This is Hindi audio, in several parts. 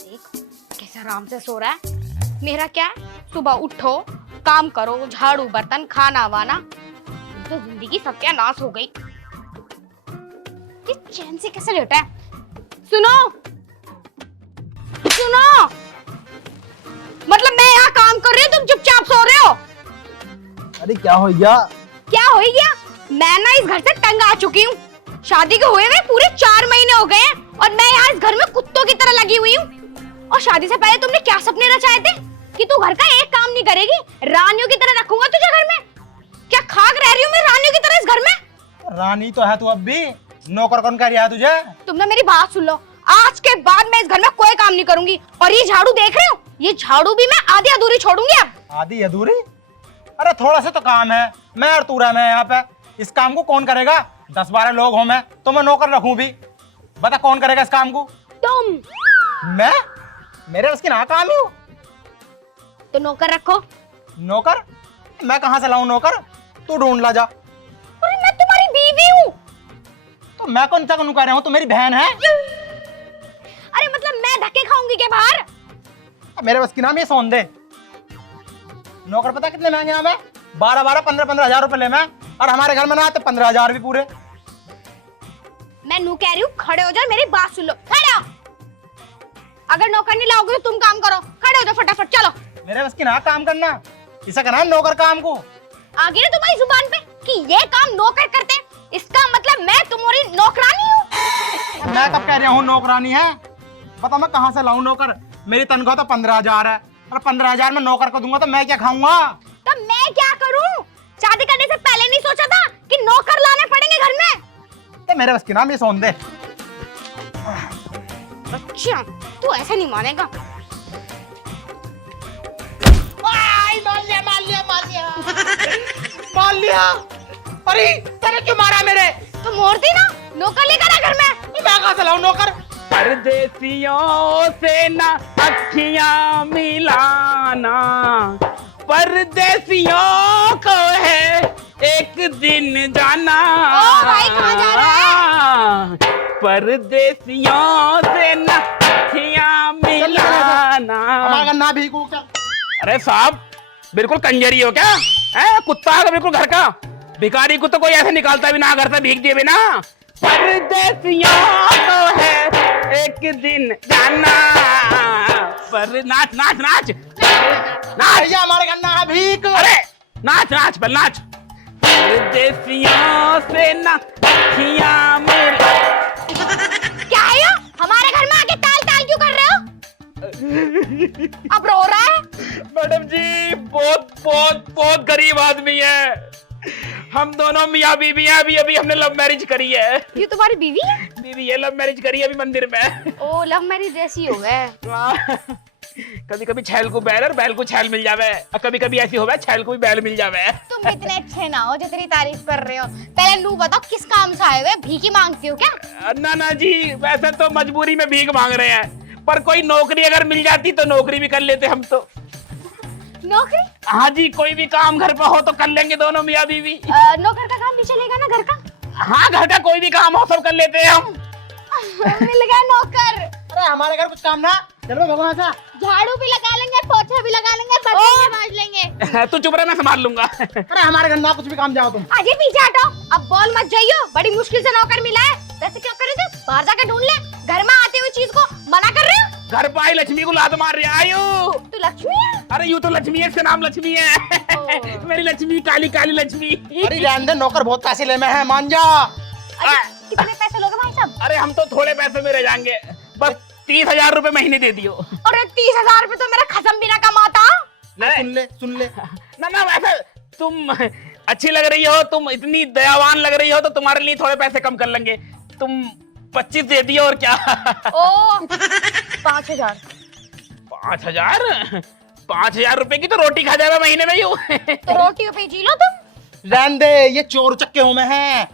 देख कैसे आराम से सो रहा है। मेरा क्या है, सुबह उठो, काम करो, झाड़ू बर्तन खाना वाना, तो जिंदगी सत्यानाश हो गई। ये चैन से कैसे लेटा है? सुनो सुनो, मतलब मैं यहाँ काम कर रही हूँ, तुम चुपचाप सो रहे हो। अरे क्या हो गया? क्या हो गया? मैं ना इस घर से तंग आ चुकी हूँ। शादी के हुए हुए पूरे 4 महीने हो गए हैं और मैं यहाँ इस घर में कुत्तों की तरह लगी हुई हूँ। और शादी से पहले तुमने क्या सपने रचाए थे कि तू घर का एक काम नहीं करेगी, रानियों की तरह रखूंगा तुझे घर में। क्या खाक रह रही हूँ मैं रानियों की तरह इस घर में? रानी तो है तू, अब भी नौकर कौन कर रहा है तुझे? तुम ना मेरी बात सुन लो, आज के बाद मैं इस घर में कोई काम नहीं करूंगी। और ये झाड़ू देख रहे हो, ये झाड़ू भी मैं आधी अधूरी छोड़ूंगी अब। आधी अधूरी? अरे थोड़ा सा तो काम है, मैं और तू रहना है यहाँ पे। इस काम को कौन करेगा? 10-12 लोग हो, मैं तो मैं नौकर रखूं भी। बता कौन करेगा इस काम को? तुम। मैं? मेरे उसकी ना काम ही हूँ तो नौकर रखो। नौकर? मैं कहाँ से लाऊं नौकर? तू ढूंढ ला जा। अरे मैं तुम्हारी बीवी हूँ। तो मैं कौन सा कह रहा हूँ? तो मेरी बहन है। अरे मतलब मैं धक्के खाऊंगी क्या बाहर? मेरे बस की नाम ये सोन दे। नौकर पता कितने महंगे हैं? 12-12, 15-15 हजार रुपए ले मैं, और हमारे घर में ना आते 15 हजार भी पूरे। मैं नू कह रही हूँ खड़े हो जाओ, मेरी बात सुन लो। खड़े हो। अगर नौकर नहीं लाओगे तो तुम काम करो। खड़े हो जाओ फटाफट, चलो। मेरे बस की ना काम करना, इसे कहना है नौकर काम को। आगे ना तुम्हारी जुबान पे कि ये काम नौकर करते हैं, इसका मतलब मैं तुम्हारी नौकरानी हूँ। मैं कब कह रहा हूँ नौकरानी है? बता मैं कहाँ से लाऊं नौकर? मेरी तनख्वाह तो 15 हजार है, और 15 हजार में नौकर को दूंगा तो मैं क्या खाऊंगा? तो मैं क्या करूँ? शादी करने से पहले नहीं सोचा था कि नौकर लाने पड़ेंगे घर में? तो मेरे बस की नाम ये सोन दे। अच्छा तू ऐसे नहीं मानेगा। मान लिया। अरे तेरे क्यों मारा मेरे? तो मोड़ती ना, नौकर लेकर आ घर में। मैं कहाँ से लाऊं नौकर? परदेसियों से ना अखियां मिलाना, परदेसियों को है एक दिन जाना। ओ भाई कहाँ जा रहा है? परदेसियों से ना अखियां मिलाना। हमारा ना भीगू क्या? अरे साहब बिल्कुल कंजरी हो क्या? कुत्ता है बिल्कुल घर का। भिखारी को तो कोई ऐसे निकालता भी ना घर से भीग दिए बिना। परदेसियों को है एक दिन जाना। पर नाच नाच नाच नाच। भैया हमारे घर ना भीग। अरे नाच नाच पर नाच। परदेसियों से ना अखियां मिला। क्या है ये? हमारे घर में आके ताल ताल क्यों कर रहे हो? अब रो रहा है? मैडम जी बहुत बहुत बहुत गरीब आदमी है। हम दोनों मियाँ बीवी हैं। अभी अभी हमने लव मैरिज करी है। ये तुम्हारी बीवी है? बीवी है, लव मैरिज करी है अभी मंदिर में। ओ लव मैरिज जैसी हो गए। कभी कभी छैल को बैल और बैल को छैल मिल जावे, और कभी कभी ऐसी हो छैल को भी बैल मिल जावे। तुम इतने अच्छे ना हो जितनी तारीफ कर रहे हो। पहले नू बताओ किस काम से आए हुए? भीख मांगती हो क्या? ना ना जी, वैसे तो मजबूरी में भीख मांग रहे हैं, पर कोई नौकरी अगर मिल जाती तो नौकरी भी कर लेते हम तो। नौकरी? हाँ जी, कोई भी काम घर पर हो तो कर लेंगे दोनों मियाँ बीवी। नौकर का काम भी चलेगा ना घर का? हाँ घर का कोई भी काम हो सब कर लेते हैं हम। मिल गया नौकर। अरे हमारे घर कुछ काम ना, चलो भगवान सा। झाड़ू भी लगा लेंगे, पोछा भी लगा लेंगे, बर्तन भी मांज लेंगे। तू चुप रह, मैं संभाल लूंगा। अरे हमारे घर ना कुछ भी काम जाओ तुम। अजय पीछे हटो, अब बोल मत जाइयो। बड़ी मुश्किल से नौकर मिला है, वैसे क्या करे थे? बाहर जाकर ढूंढ ले। घर में आते हुए चीज को मना कर रहे हो? घर पर आई लक्ष्मी को लात मार रहे आयु। तू लक्ष्मी है? अरे यू तो लक्ष्मी है, इसका नाम लक्ष्मी है। मेरी लक्ष्मी, काली काली लक्ष्मी। अरे रहने दे, नौकर बहुत पैसे ले में है, मान जा। कितने पैसे लोगे भाई साहब? अरे हम तो थोड़े पैसे में रह जाएंगे, बस 30,000 रुपए महीने दे दियो। अरे 30,000 रुपए तो मेरा खसम भी ना कमाता। सुन ले। ना ना वैसे तुम अच्छी लग रही हो, तुम इतनी दयावान लग रही हो, तो तुम्हारे लिए थोड़े पैसे कम कर लेंगे। तुम 25 दे दियो और क्या। ओ 5,000। 5,000? 5,000 रुपए की तो रोटी खा जाएगा महीने में यूं। तो रोटी पे जी लो तुम। रहने दे, ये चोर चक्के हो में है।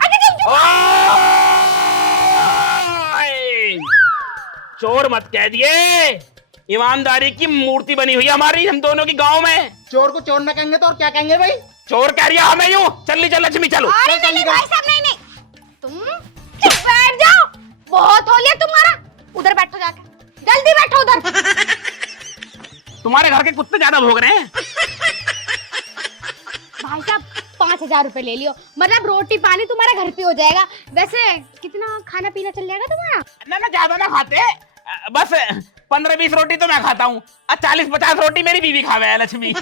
चोर मत कह दिए, ईमानदारी की मूर्ति बनी हुई है हमारी हम दोनों की गांव में। चोर को चोर न कहेंगे तो और क्या कहेंगे भाई? चोर कह रही है हमें यूं। चल लक्ष्मी चलो। अरे नहीं भाई साहब, नहीं तुम चुप बैठ जाओ। बहुत हो लिया तुम्हारा, उधर बैठो जाके। जल्दी बैठो उधर। तुम्हारे घर के कुत्ते ज्यादा भोग रहे हैं। भाई साहब 5,000 रुपए ले लियो, मतलब रोटी पानी तुम्हारा घर पे हो जाएगा। वैसे कितना खाना पीना चल जाएगा तुम्हारा? ना ज्यादा ना खाते, बस 15-20 रोटी तो मैं खाता हूँ, 40-50 रोटी मेरी बीवी खावे है लक्ष्मी। तो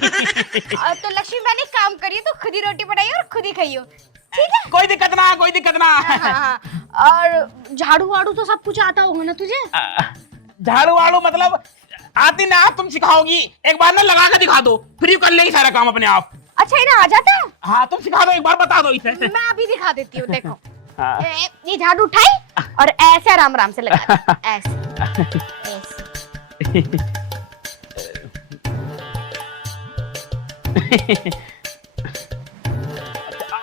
लक्ष्मी मैंने काम करिए तो खुद ही रोटी बनाइए और खुद ही खाइयो, ठीक है? कोई दिक्कत ना, कोई दिक्कत ना। हाँ। और झाड़ू वाड़ू तो सब कुछ आता होगा ना तुझे? झाड़ू वाड़ू मतलब आती ना, तुम सिखाओगी, एक बार ना लगा के दिखा दो, फिर यू कर लेगी सारा काम अपने आप। अच्छा इन्हें आ जाता है? हाँ तुम सिखा दो, एक बार बता दो इसे। मैं अभी दिखा देती हूँ, देखो। हाँ। ये झाड़ू उठाई और ऐसे आराम आराम से लगा, ऐसे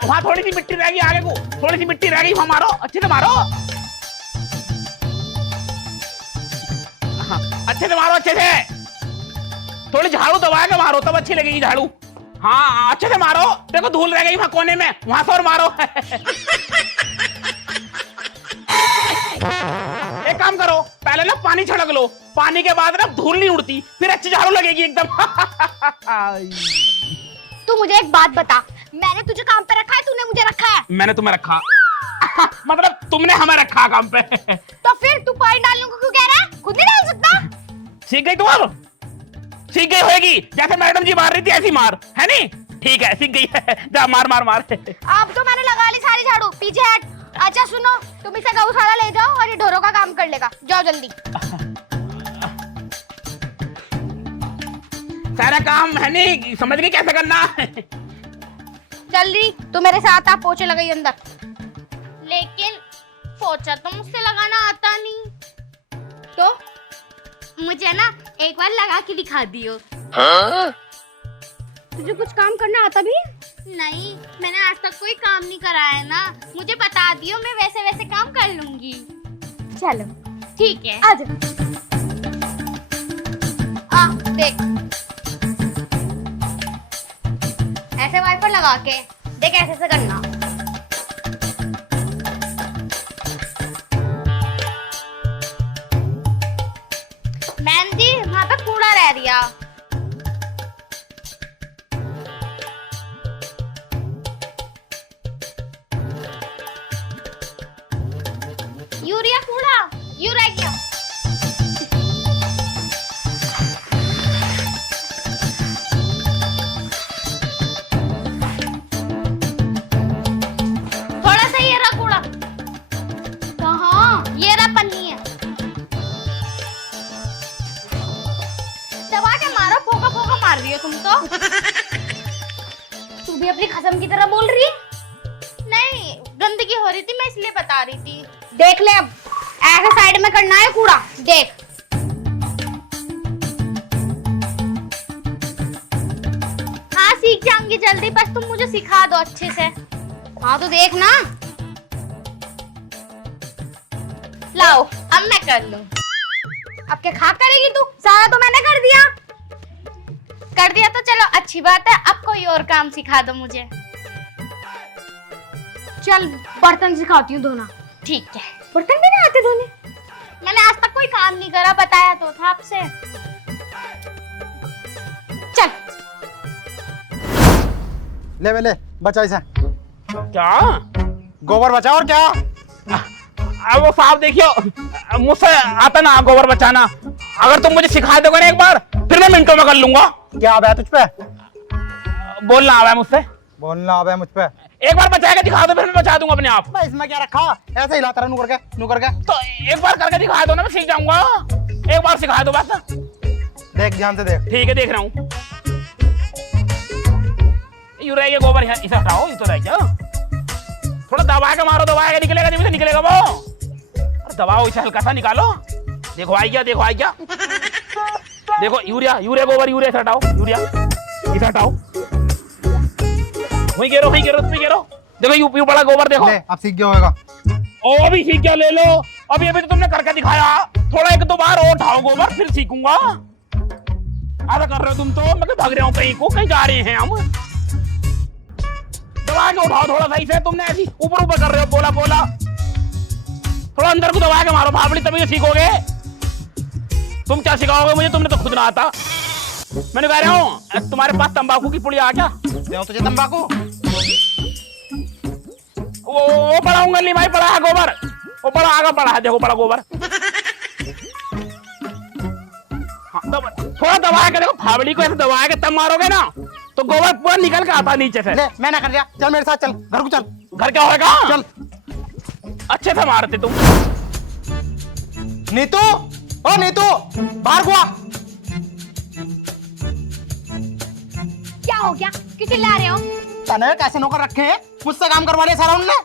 वहाँ थोड़ी सी मिट्टी रहेगी, आगे को थोड़ी सी मिट्टी रहेगी, वहाँ मारो, अच्छे से मारो। हाँ, अच्छे से मारो, अच्छे से। थोड़ी झाड़ू दबा के मारो तब अच्छी लगेगी झाड़ू। हाँ अच्छे से मारो, देखो धूल रह गई वहाँ कोने में, वहां से और मारो। एक काम करो, पहले ना पानी छिड़क लो, पानी के बाद ना धूल नहीं उड़ती, फिर अच्छी झाड़ू लगेगी एकदम। तू मुझे एक बात बता, मैंने तुझे काम पे रखा है, तूने मुझे रखा है? मैंने तुम्हें रखा। मतलब तुमने हमें रखा काम पे। तो फिर तू पानी डालने को क्यों कह रहा है? खुद नहीं डाल सकता? सीख गई तुम अब? सीख गई होगी, जैसे मैडम जी मार रही थी ऐसी मार, है नी? ठीक है, सीख गई है। जा मार मार मार। अब तो मैंने लगा ली सारी झाड़ू, पीछे हट। अच्छा सुनो, तुम इसे गौशाला ले जाओ और ये ढोरों का काम कर लेगा, जाओ जल्दी। सारा काम है नी, समझ गई कैसे करना। जल्दी तू मेरे साथ आ, पोछे लगाई अंदर। लेकिन पोछा तो मुझसे लगाना आता नहीं। तो मुझे ना एक बार लगा के दिखा दियो। तुझे कुछ काम करना आता भी? नहीं, मैंने आज तक कोई काम नहीं करा है ना, मुझे बता दियो, मैं वैसे वैसे काम कर लूंगी। चलो ठीक है, आ जा। आ देख, ऐसे वाइपर लगा के देख, ऐसे से करना। मैम जी वहाँ पे कूड़ा रह दिया। यूरिया कूड़ा यू रह गया। थोड़ा सा ये रहा कूड़ा, कहाँ? ये रहा पन्नी है, दबा के मारो, फोका फोका मार रही हो तुम तो। तू भी अपनी खसम की तरह बोल रही है। नहीं, गंदगी हो रही थी, मैं इसलिए बता रही थी। देख ले, अब ऐसे साइड में करना है कूड़ा, देख। हाँ सीख जाऊंगी जल्दी, बस तुम मुझे सिखा दो अच्छे से। हाँ तो देख ना, लाओ अब मैं कर लूं। अब क्या खा करेगी तू? सारा तो मैंने कर दिया। कर दिया तो चलो अच्छी बात है, अब कोई और काम सिखा दो मुझे। चल बर्तन सिखाती हूँ धोना। ठीक है, बर्तन भी नहीं आते धोने? मैंने आज तक कोई काम नहीं करा, बताया तो था आपसे। चल ले बचा इसे। क्या गोबर बचा और क्या? अब वो साहब देखियो, मुझसे आता ना गोबर बचाना, अगर तुम मुझे सिखा दोगे ना एक बार, फिर मैं मिनटों में कर लूंगा। क्या अब है तुझ पे? बोलना आवा है मुझसे, बोलना अब है मुझ पे। एक बार बचा के दिखा दो, फिर मैं बचा दूंगा अपने आप। मैं इसमें क्या रखा? ऐसे हिलाता रहा नू करके। तो एक बार करके दिखा दो ना, मैं सीख जाऊंगा। एक बार सिखा दो बस। देख ध्यान से देख। ठीक है, देख रहा हूँ। यू रह गया गोबर, इसे हटाओ, ये तो रह गया। थोड़ा दबा के मारो, दबा के निकलेगा, जब से निकलेगा वो। अरे दबाओ, इसे हल्का सा निकालो। देखो आई गया, देखो आई गया। देखो यूरिया गोबर, यूरिया इसे हटाओ, यूरिया इसे हटाओ। वहीं गिरो, देखो यू बड़ा गोबर देखो। ले, अब सीख गया होगा। ओ अभी सीख गया, ले लो। अभी तो तुमने करके दिखाया, थोड़ा एक दो बार और उठाओ गोबर, फिर सीखूंगा। आधा कर रहे हो तुम तो, मैं भाग रहा हूँ कहीं जा रहे हैं हम। दबा के उठाओ थोड़ा सही से, तुमने ऐसी ऊपर कर रहे हो, बोला थोड़ा अंदर को दबा के मारो भावली, तभी तो सीखोगे। तुम क्या सिखाओगे मुझे, तुमने तो खुद ना आता। मैंने कह रहा हूँ तुम्हारे पास तंबाकू की पुड़िया आ क्या? दे तुझे तंबाकू। वो पड़ा उंगली भाई, पड़ा है गोबर, वो पड़ा आगे पड़ा है, देखो पड़ा गोबर। हाँ, थोड़ा दबा के देखो, फावड़ी को ऐसे दबा के तब मारोगे ना तो गोबर पूरा निकल के आता नीचे से। ले मैं ना कर दिया, चल मेरे साथ चल, घर को चल। घर क्या होगा? चल। अच्छे से मारते तुम। नीतू, ओ नीतू, बाहर को आ। क्या हो गया, क्यों चिल्ला रहे हो? तने कैसे नौकर रखे हैं, मुझसे काम करवा लिया सारा उनने।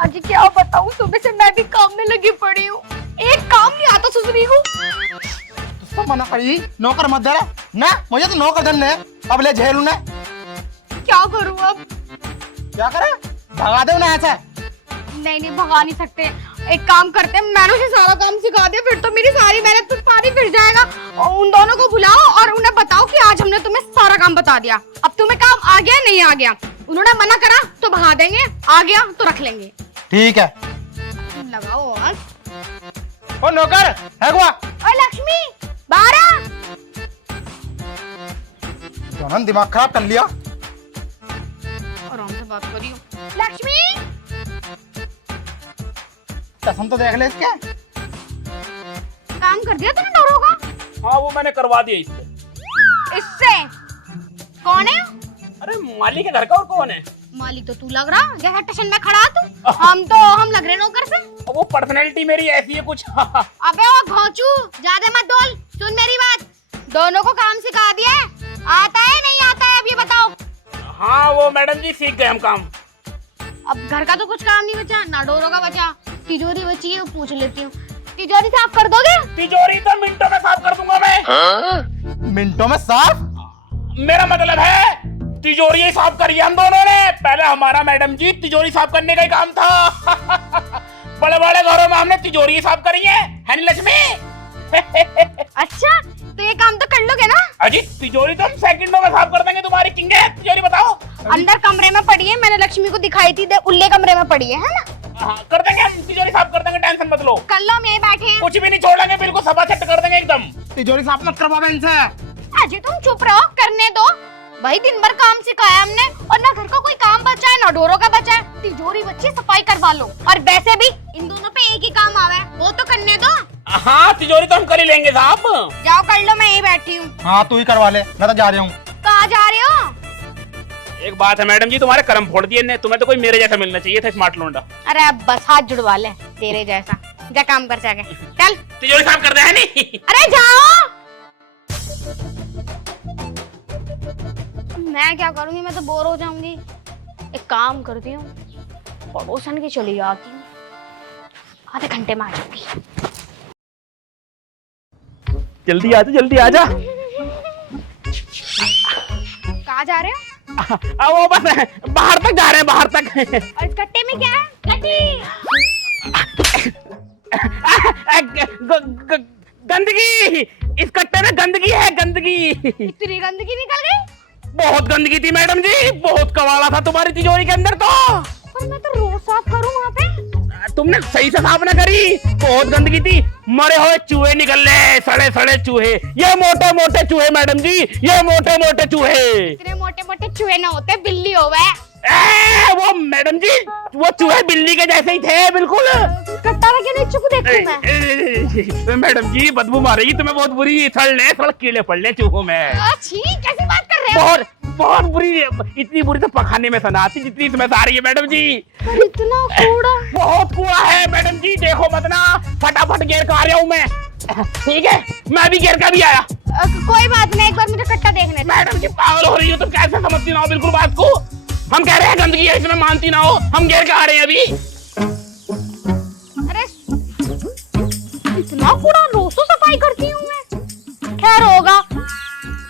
अजी क्या बताऊं, सुबह से मैं भी काम में लगी पड़ी हूँ, एक काम नहीं आता ससुरी को। तो मना करी नौकर मत दे रहा ना, मुझे तो नौकर धन है, अब ले झेलू ने। क्या करूँ अब? क्या करे, भगा दे ना ऐसे। नहीं नहीं, भगा नहीं सकते। एक काम करते हैं, मैंने उसे सारा काम सिखा दिया, फिर तो मेरी सारी मेहनत पर पानी फिर जाएगा। और उन दोनों को बुलाओ और उन्हें बताओ कि आज हमने तुम्हें सारा काम बता दिया, अब तुम्हें काम आ गया नहीं आ गया। उन्होंने मना करा तो भगा देंगे, आ गया तो रख लेंगे। ठीक है। लगाओ आज। ओ नौकर है गुआ। ओए लक्ष्मी, बाहर आ। दोनों दिमाग खराब कर लिया। आराम से बात करियो। लक्ष्मी, कसम तो देख ले इसके। काम कर दिया तूने डोरों का? हाँ वो मैंने करवा दिया इससे। इससे? कौन है? अरे मालिक के घर का और कौन है? मालिक तो तू लग रहा, जैसा स्टेशन में खड़ा तू। हम लग रहे नौकर से। वो पर्सनैलिटी मेरी ऐसी है कुछ। अबे ओ घोंचू, ज्यादा मत बोल, सुन मेरी बात। दोनों को काम सिखा दिया है, आता है नहीं आता है अब ये बताओ। हाँ वो मैडम जी सीख गए हम काम। अब घर का तो कुछ काम नहीं बचा, ना डोरों का बचा। तिजोरी बची है, वो पूछ लेती हूँ। तिजोरी साफ कर दोगे? तिजोरी तो मिनटों में साफ कर दूंगा मैं। मिनटों में साफ? मेरा मतलब है तिजोरी ही साफ करी हम दोनों ने। पहले हमारा मैडम जी तिजोरी साफ करने का ही काम था। बड़े बड़े घरों में हमने तिजोरी साफ करी है नहीं लक्ष्मी? अच्छा, तो ये काम तो कर लोगे ना? अजी तिजोरी तो हम सेकंडों में साफ कर देंगे तुम्हारी। किंग है तिजोरी बताओ। अंदर कमरे में पड़ी है, मैंने लक्ष्मी को दिखाई थी, उल्ले कमरे में पड़ी है ना? हाँ, कर देंगे हम, तिजोरी साफ कर देंगे, टेंशन मत लो। कर लो, हम यही बैठे हैं। कुछ भी नहीं छोड़ेंगे, बिल्कुल सफा छट कर देंगे एकदम। तिजोरी साफ मत करवा इनसे। अजय तुम चुप रहो, करने दो भाई। दिन भर काम सिखाया हमने, और ना घर का कोई काम बचा है ना डोरों का बचा है। तिजोरी बच्ची सफाई करवा लो, और वैसे भी इन दोनों पे एक ही काम आवा है, वो तो करने दो। हाँ तिजोरी तो हम कर ही लेंगे साहब। जाओ कर लो, मैं यही बैठी हूँ। हाँ तू ही करवा ले, मैं तो जा रहा हूँ। कहाँ जा रहे हो? एक बात है मैडम जी, तुम्हारे कर्म फोड़ दिए ने। तुम्हें तो कोई मेरे जैसा मिलना चाहिए था, स्मार्ट लोंडा। अरे अब बस हाथ जुड़वा ले, तेरे जैसा। जा काम कर जाके, चल। तिजोरी साफ कर दे है नहीं? अरे जाओ। मैं क्या करूंगी, मैं तो बोर हो जाऊंगी। एक काम करती हूँ, पड़ोसन की चली जाती हूँ, आधे घंटे में आ जाऊंगी। जल्दी आजा, जल्दी आजा। कहाँ जा रहे हो? वो बस बाहर तक जा रहे हैं, बाहर तक। और इस गट्टे में क्या है? गट्टी। गंदगी, इस कट्टे में गंदगी है, गंदगी। इतनी गंदगी निकल गई? बहुत गंदगी थी मैडम जी, बहुत कवाड़ा था तुम्हारी तिजोरी के अंदर तो। पर मैं तो रोज साफ करूँ वहाँ पे। तुमने सही से साफ ना करी, बहुत गंदगी थी। मरे हुए चूहे निकल रहे, सड़े सड़े चूहे। ये मोटे मोटे चूहे मैडम जी, ये मोटे मोटे चूहे। इतने मोटे मोटे चूहे ना होते, बिल्ली होवे। वो मैडम जी, वो चूहे बिल्ली के जैसे ही थे बिल्कुल। कट्टा में क्यों नहीं चुप देखूं मैं? मैडम जी बदबू मारेगी तुम्हें बहुत बुरी। सड़ कीड़े पड़ ले चूहों में। अच्छी, कैसी बात कर रहे हो? बहुत बहुत बुरी, इतनी बुरी तो पखाने में सना आती जितनी इसमें आ रही है मैडम जी। पर इतना कूड़ा। बहुत कूड़ा है मैडम जी, देखो मत ना, फटाफट घेर कर आ रहा हूँ मैं। ठीक है, मैं भी घेर का भी आया। कोई बात नहीं, एक बार मुझे कट्टा देखने दो। मैडम जी पागल हो रही हो तुम, कैसे समझती ना हो बिल्कुल बात को। हम कह रहे हैं गंदगी है, इसमें मानती ना हो। हम घेर के आ रहे हैं अभी। अरे इतना कूड़ा रोज तो सफाई करती हूँ मैं। खैर होगा,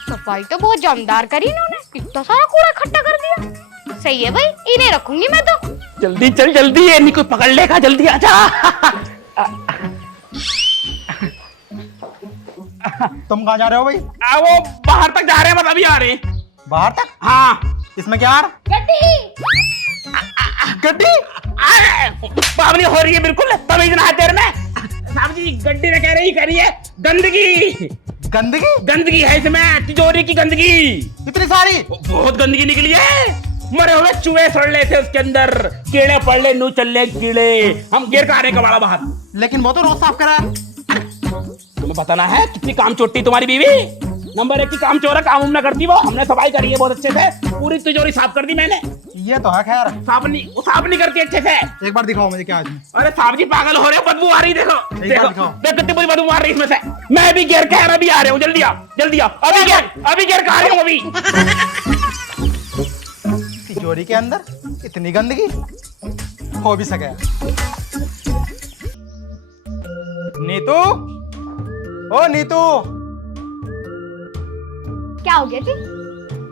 सफाई तो बहुत जमदार करी इन्होंने, इतना सारा कूड़ा इकट्ठा कर दिया। सही है भाई, इन्हें रखूंगी मैं तो। जल्दी चल, जल्दी है, नहीं कोई पकड़ लेगा, जल्दी आजा। तुम कहाँ जा रहे हो भाई? वो बाहर तक जा रहे हैं, मतलब अभी आ रहे हैं। बाहर तक? हाँ। इसमें क्या आ रहा? गड्डी। गड्डी? बावली हो रही है बिल्कुल, तमीज ना है तेरे में। साहब जी गड्डी में कह रही है गंदगी गंदगी? गंदगी है इसमें, तिजोरी की गंदगी। इतनी सारी? बहुत गंदगी निकली है, मरे हुए चूहे सड़ रहे थे उसके अंदर, कीड़े पड़ ले, नू चल ले कीड़े, हम गिर का आ रहे कबाड़ा बाहर। लेकिन वो तो रोज साफ करा है। तुम्हें बताना है कितनी काम चोटी तुम्हारी बीवी, नंबर 1 की काम चोर है, काम ना करती वो। हमने सफाई करी है बहुत अच्छे से, पूरी तिजोरी साफ कर दी मैंने। ये तो है खैर। साफ नहीं करती अच्छे से। एक बार दिखाओ मुझे क्या है इसमें। अरे साहब जी पागल हो रहे हो, बदबू आ रही, देखो एक देखो बार दिखाओ। देख कितनी बुरी बदबू आ रही इसमें से। मैं भी गिर के अभी आ रहा हूँ, जल्दी आओ जल्दी आओ, अभी गिर के आ रहा हूँ अभी। तिजोरी के अंदर इतनी गंदगी हो भी सके। नीतू, ओ नीतू, क्या हो गया जी?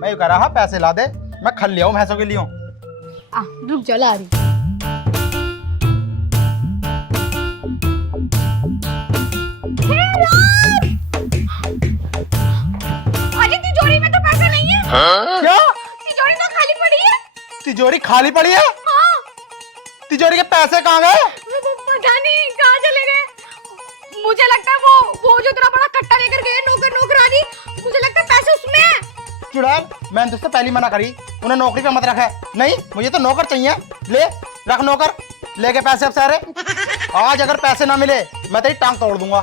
मैं यू कह रहा पैसे ला दे, मैं खल लिया हूँ भैंसों के लिए। रुक जाओ, ला रही। अरे तिजोरी में तो पैसे नहीं है। क्या? तिजोरी तो खाली पड़ी है। तिजोरी खाली पड़ी है? हाँ। तिजोरी के पैसे कहाँ गए? पता नहीं कहाँ चले गए। मुझे लगता है वो जो इतना बड़ा कट्टा लेकर गए नौकरानी, मुझे लगता है पैसे उसमें हैं। चुड़ैल, मैंने तुझसे पहली मना करी, उन्हें नौकरी पे मत रखे। नहीं, मुझे तो नौकर चाहिए। ले रख नौकर, लेके पैसे अब सारे। आज अगर पैसे ना मिले मैं तेरी टांग तोड़ दूंगा।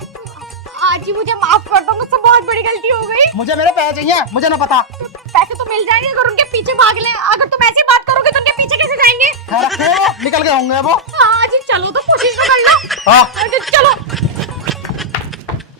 आज ही मुझे माफ कर दो, मुझसे बहुत बड़ी गलती हो गई। मुझे मेरे पैसे चाहिए, मुझे ना पता। पैसे तो मिल जाएंगे अगर उनके पीछे भाग ले। अगर तुम ऐसी बात करोगे तो उनके पीछे कैसे जाएंगे? खैर रखे, निकल के होंगे वो। हाँ जी, चलो तो कोशिश तो कर लो। हाँ। चलो।